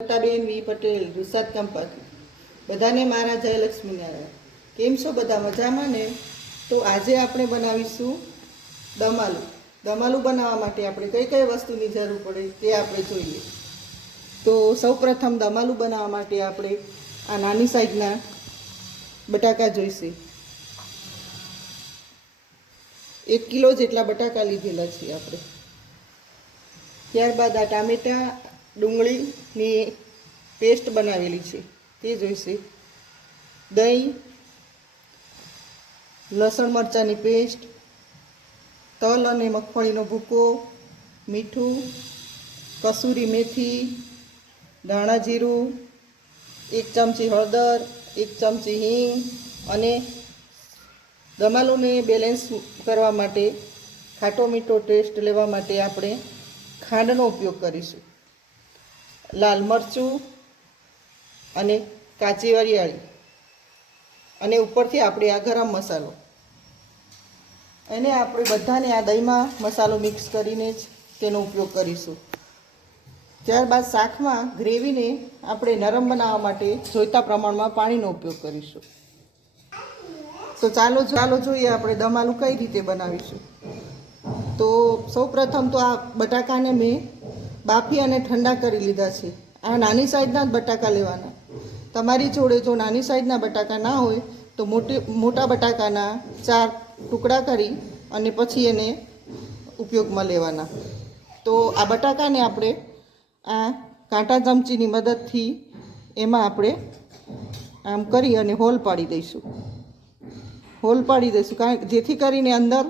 બેન વી પટેલ રૂસાદ કંપાથી બધાને મારા જય લક્ષ્મીનારાયણ. કેમ છો બધા? મજામાં ને? તો આજે આપણે બનાવીશું દમાલું. દમાલું બનાવવા માટે આપણે કઈ કઈ વસ્તુની જરૂર પડે તે આપણે જોઈએ. તો સૌપ્રથમ દમાલું બનાવવા માટે આપણે આ નાની સાઈઝના બટાકા જોઈશે. 1 કિલો જેટલા બટાકા લીધેલા છે આપણે. ત્યારબાદ આ ટામેટાં ડુંગળીની પેસ્ટ બનાવેલી છે તે જોઈશે. દહીં, લસણ મરચાંની પેસ્ટ, તલ અને મગફળીનો ભૂકો, મીઠું, કસૂરી મેથી, ધાણા જીરું, 1 ચમચી હળદર, 1 ચમચી હિંગ અને દમાલુને બેલેન્સ કરવા માટે ખાટો મીઠો ટેસ્ટ લેવા માટે આપણે ખાંડનો ઉપયોગ કરીશું. લાલ મરચું અને કાચી વરિયાળી અને ઉપરથી આપણે આ ગરમ મસાલો, એને આપણે બધાને આ દહીંમાં મસાલો મિક્સ કરીને જ તેનો ઉપયોગ કરીશું. ત્યારબાદ શાકમાં ગ્રેવીને આપણે નરમ બનાવવા માટે જોઈતા પ્રમાણમાં પાણીનો ઉપયોગ કરીશું. તો ચાલો જોઈએ આપણે દમાલું કઈ રીતે બનાવીશું. તો સૌપ્રથમ તો આ બટાકાને મેં બાફી અને ઠંડા કરી લીધા છે. આ નાની સાઈઝના જ બટાકા લેવાના. તમારી જોડે જો નાની સાઈઝના બટાકા ના હોય તો મોટા બટાકાના 4 ટુકડા કરી અને પછી એને ઉપયોગમાં લેવાના. તો આ બટાકાને આપણે આ કાંટા ચમચીની મદદથી એમાં આપણે આમ કરી અને હોલ પાડી દઈશું. કારણ જેથી કરીને અંદર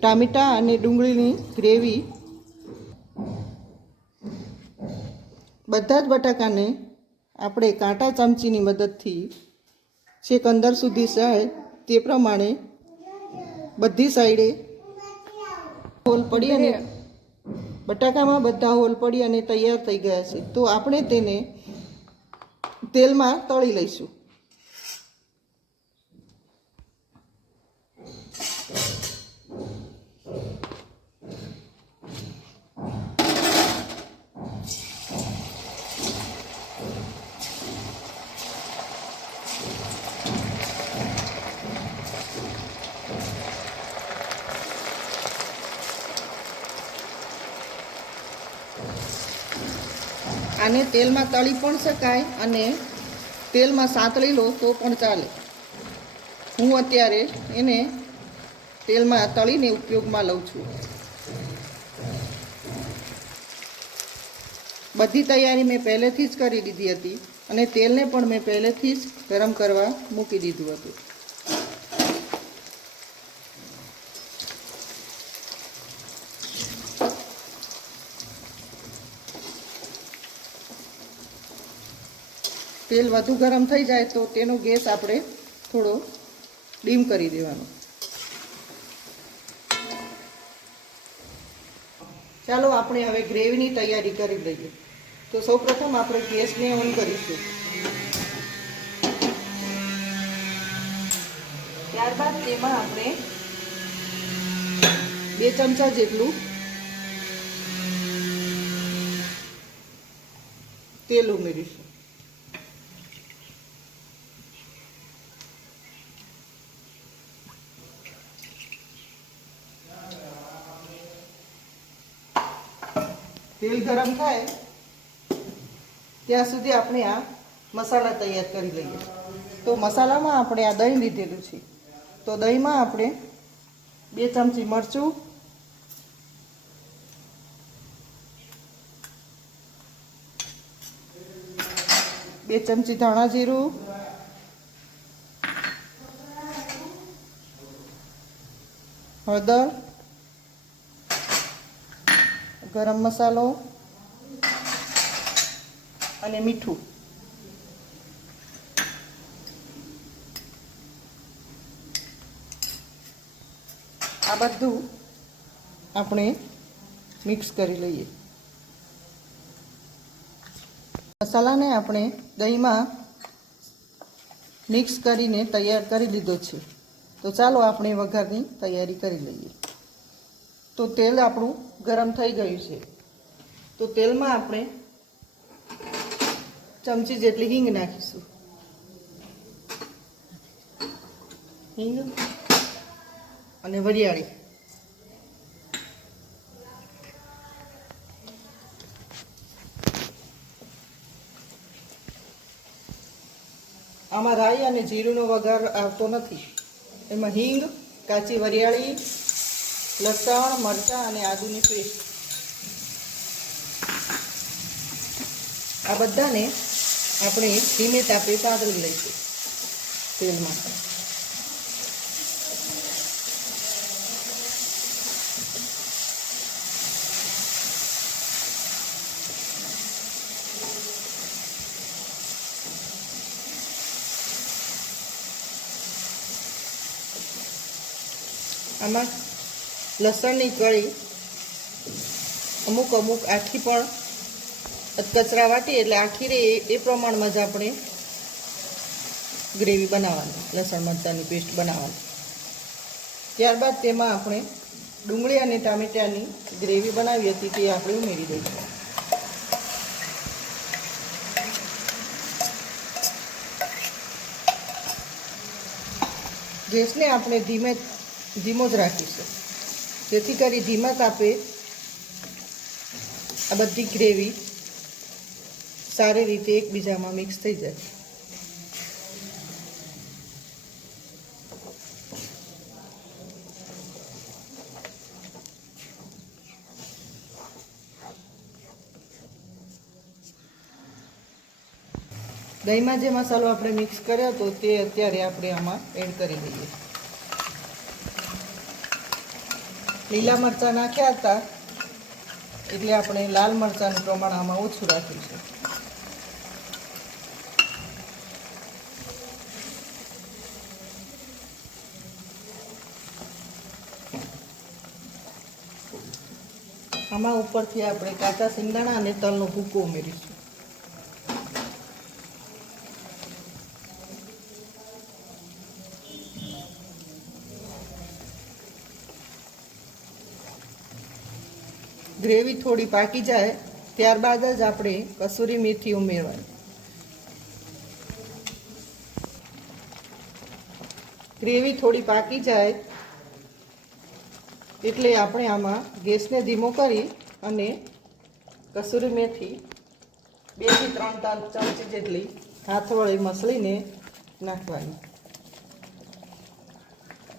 ટામેટાં અને ડુંગળીની ગ્રેવી બધા જ બટાકાને આપણે કાંટા ચમચીની મદદથી છેક અંદર સુધી જાય તે પ્રમાણે બધી સાઈડે હોલ પડી અને બટાકામાં બધા હોલ પડી અને તૈયાર થઈ ગયા છે. તો આપણે તેને તેલમાં તળી લઈશું. આને તેલમાં તળી પણ શકાય અને તેલમાં સાંતળી લો તો પણ ચાલે. હું અત્યારે એને તેલમાં તળીને ઉપયોગમાં લઉં છું. બધી તૈયારી મેં પહેલેથી જ કરી દીધી હતી અને તેલને પણ મેં પહેલેથી જ ગરમ કરવા મૂકી દીધું હતું. તેલ વધુ ગરમ થઈ જાય તો તેનો ગેસ આપણે થોડો ડીમ કરી દેવાનો. ચાલો આપણે હવે ગ્રેવીની તૈયારી કરી લઈએ. તો સૌપ્રથમ આપણે ગેસને ઓન કરીશું. ત્યારબાદ તેમાં આપણે 2 ચમચા જેટલું તેલ ઉમેરીશું. તેલ ગરમ થાય ત્યાં સુધી આપણે આ મસાલા તૈયાર કરી લઈએ. તો મસાલામાં આપણે આ દહીં લીધેલું છે. તો દહીંમાં આપણે 2 ચમચી મરચું, 2 ચમચી ધાણા જીરું, હળદર, ગરમ મસાલો અને મીઠું. આ બધું આપણે મિક્સ કરી લઈએ. મસાલાને આપણે દહીંમાં મિક્સ કરીને તૈયાર કરી લીધો છે. તો ચાલો આપણે વઘારની તૈયારી કરી લઈએ. તો તેલ આપણું ગરમ થઈ ગયું છે. તો તેલમાં આપણે ચમચી જેટલી હિંગ નાખીશું. હિંગ અને વરિયાળી. આમાં રાઈ અને જીરુંનો વઘાર આવતો નથી. એમાં હિંગ, કાચી વરિયાળી, લસણ, મરચાં અને આદુની પેસ્ટ, આ બધાને આપણે ધીમે તાપે પાતળી લઈશું તેલમાં. આમાં લસણની કળી અમુક આખી પણ કચરા વાટી એટલે આખી રે એ પ્રમાણમાં જ આપણે ગ્રેવી બનાવવાની, લસણ મરચાંની પેસ્ટ બનાવવાની. ત્યારબાદ તેમાં આપણે ડુંગળી અને ટામેટાની ગ્રેવી બનાવી હતી તે આપણે ઉમેરી દઈશું. ગેસને આપણે ધીમો જ રાખીશું, જેથી કરી ધીમા તાપે આ બધી ગ્રેવી સારી રીતે એકબીજામાં મિક્સ થઈ જાય. દહીંમાં જે મસાલો આપણે મિક્સ કર્યો હતો તે અત્યારે આપણે આમાં એડ કરી દઈએ. લીલા મરચાં નાખ્યા હતા એટલે આપણે લાલ મરચાંનું પ્રમાણ આમાં ઓછું રાખ્યું છે. આમાં ઉપરથી આપણે કાચા સિંગદાણા અને તલનો ભૂકો ઉમેરીશું. ગ્રેવી થોડી પાકી જાય ત્યારબાદ જ આપણે કસૂરી મેથી ઉમેરવાની. ગ્રેવી થોડી પાકી જાય એટલે આપણે આમાં ગેસને ધીમો કરી અને કસૂરી મેથી 2 થી 3 ચમચી જેટલી હાથ વડે મસળીને નાખવાની.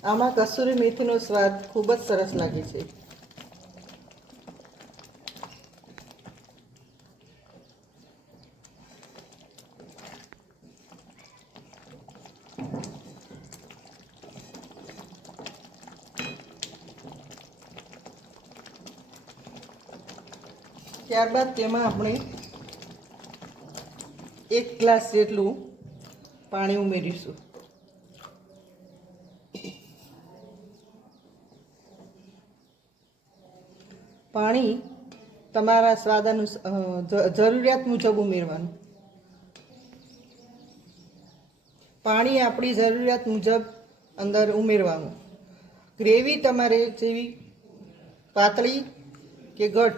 આમાં કસૂરી મેથીનો સ્વાદ ખૂબ જ સરસ લાગે છે. ત્યારબાદ તેમાં આપણે 1 ગ્લાસ જેટલું પાણી ઉમેરીશું. પાણી તમારા સ્વાદ જરૂરિયાત મુજબ ઉમેરવાનું. પાણી આપણી જરૂરિયાત મુજબ અંદર ઉમેરવાનું. ગ્રેવી તમારે જેવી પાતળી કે ઘટ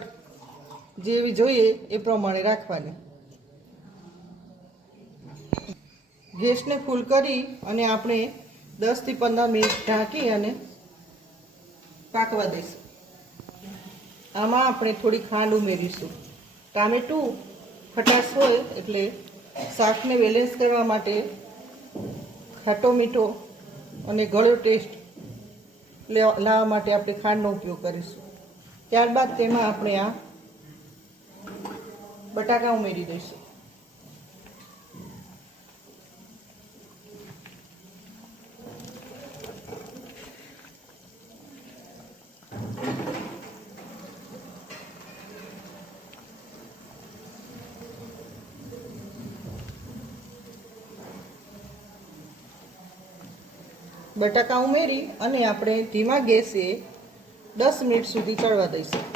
જેવી જોઈએ એ પ્રમાણે રાખવાની. ગેસને ફૂલ કરી અને આપણે 10 થી 15 મિનિટ ઢાંકી અને પાકવા દઈશું. આમાં આપણે થોડી ખાંડ ઉમેરીશું. ટામેટું ખટાશ હોય એટલે શાકને બેલેન્સ કરવા માટે ખાટો મીઠો અને ગળ્યો ટેસ્ટ લાવવા માટે આપણે ખાંડનો ઉપયોગ કરીશું. ત્યારબાદ તેમાં આપણે આ બટાકા ઉમેરી દઈશું. બટાકા ઉમેરી અને આપણે ધીમા ગેસે 10 મિનિટ સુધી ચડવા દઈશું.